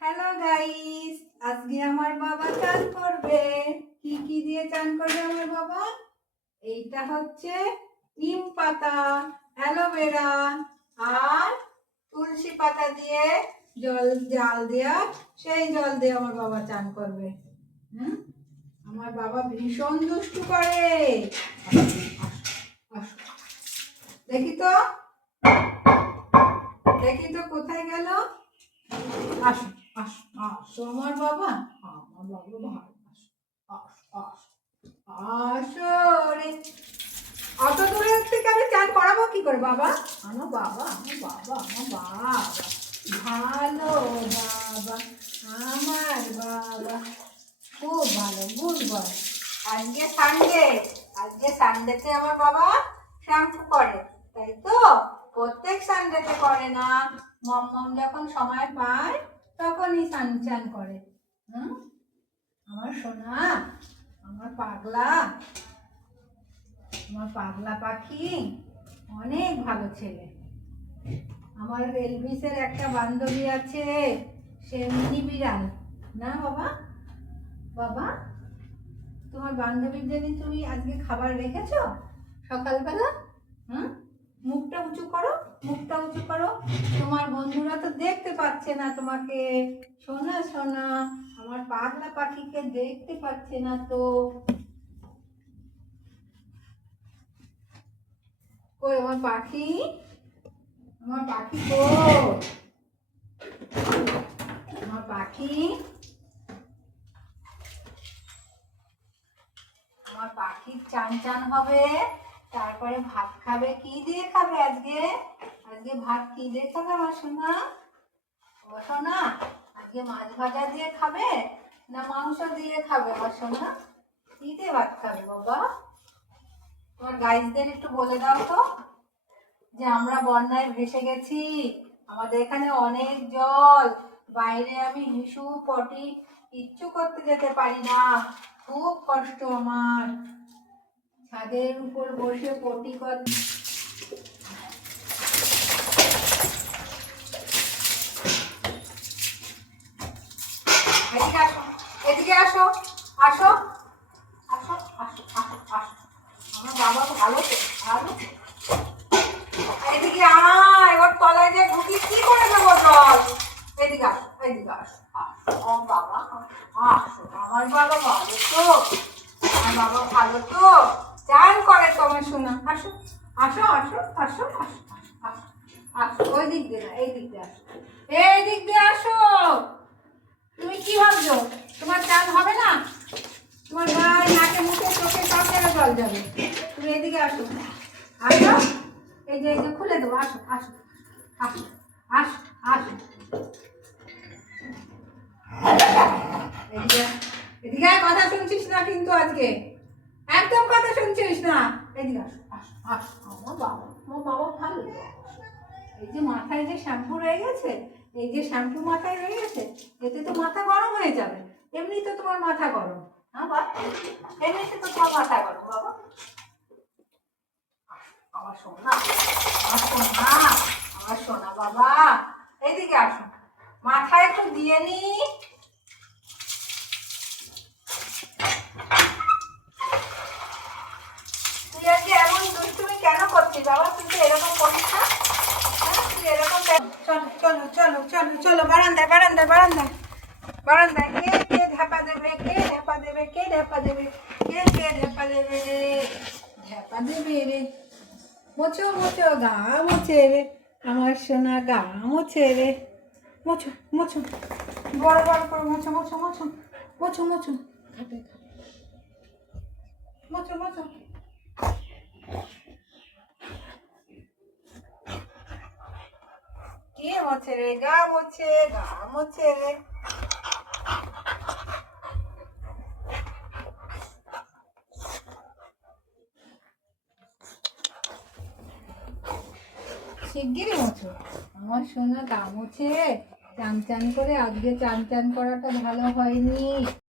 Hello guys, আজকে আমার বাবা চান করবে। কি কি দিয়ে চান করবে আমার বাবা? এইটা হচ্ছে নিম পাতা, অ্যালোভেরা আর তুলসী পাতা দিয়ে জাল দেওয়া, সেই জল দিয়ে আমার বাবা চান করবে। আমার বাবা ভীষণ দুষ্টু করে। দেখি তো দেখি তো কোথায় গেল? আসো আসো আসো আমার বাবা, আমার বাবা ভালো। আসো আসো রে। অত দূরে থেকে আমি চান করাবো কি করে বাবা? আমার বাবা ভালো বাবা, আমার বাবা খুব ভালো, গুড বয়। আজকে সানডেতে আমার বাবা শ্যাম্পু করে, তাই তো? প্রত্যেক সানডেতে করে না, মম যখন সময় পায় তখনই চান করে। আমার সোনা, আমার পাগলা পাখি অনেক ভালো ছেলে। আমার এলভিসের একটা বান্ধবী আছে, সে মিনি বিড়াল না বাবা? বাবা, তোমার বান্ধবীর জন্য তুমি আজকে খাবার রেখেছো সকালবেলা? মুখটা উঁচু করো, মুখটা উঁচু করো। তোমার বন্ধুরা তো দেখতে পাচ্ছে না তোমাকে। সোনা সোনা, আমার পাগলা পাখিকে দেখতে পাচ্ছে না তো। কই আমার পাখি? আমার পাখি কই? আমার পাখি, আমার পাখির চান হবে, তারপরে ভাত খাবে। কি দিয়ে খাবে আজকে? আজকে ভাত কি দিয়ে খাবে আমার সোনা? ও সোনা, আজকে মাছ ভাজা দিয়ে খাবে না মাংস দিয়ে খাবে আমার সোনা? কি দিয়ে ভাত খাবে বাবা? তোমার গাইজদের একটু বলে দাও তো যে আমরা বন্যায় ভেসে গেছি, আমাদের এখানে অনেক জল, বাইরে আমি হিসু পটি কিচ্ছু করতে যেতে পারি না, খুব কষ্ট আমার। ছাদের উপর বসে পটি করতে। এদিকে আসো, আসো আসো আসো আসো আসো। আমার বাবা ভালো তো, ভালো। এদিকে আয়, ওর তলায় যে ঢুকি কি করে দেবো জল? এদিকে আসো, এদিকে আসো, ও বাবা আসো। আমার বাবা ভালো তো, আমার বাবা ভালো তো, চান করে তোমার শোনা। আসো আসো আসো আসো আসো আসো আসো। ওই দিক দিয়ে না, এই দিক দিয়ে আসো, এই দিক দিয়ে আসো। তুমি কি ভাবছো তোমার চান হবে না? তোমার গায়ে নাকে মুখে চোখে সব জায়গায় জল যাবে। তুমি এদিকে আসো, আসো। এই যে খুলে দেবো, আসো আসো আসো আসো আসো। এদিকে এদিকে কথা শুনছিস না কিন্তু আজকে, একদম কথা শুনছিস না। এদিকে আসো আসো আসো। আমার বাবা ভালো। এই যে মাথায় যে শ্যাম্পু রয়ে গেছে, এই যে শ্যাম্পু মাথায় রয়ে গেছে, এতে তো মাথা গরম হয়ে যাবে। এমনি তো তোমার মাথা গরম, হ্যাঁ বাবা, এমনিতে তো তোমার মাথা গরম বাবা। আমার সোনা, আমার সোনা, আমার সোনা বাবা, এইদিকে আসো, মাথায় একটু দিয়ে নি। তুই আজকে এমন দুষ্টুমি কেন করছিস বাবা? তুই তো এরকম করিস না, তুই এরকম। চলো চলো চলো চলো চলো, বারান্দায় বারান্দায় বারান্দায় বারান্দায়। কে ঢাপা দেবে, কে ঢাপা দেবে, কে ঢাপা দেবে, কে ঢাপা দেবে রে? ঢাপা দেবে রে। মোছো মোছো গা মোছে রে, আমার সোনা গা মোছে রে। মোছো মোছো, বড় বড় করে মোছো মোছো মোছো মোছো মোছো মোছো মোছো। কে মোছে রে? গা মোছে রে। শিগগিরই মোছো, আমার সোনা গা মোছে। চান চান করে আজকে চান চান করাটা ভালো হয়নি।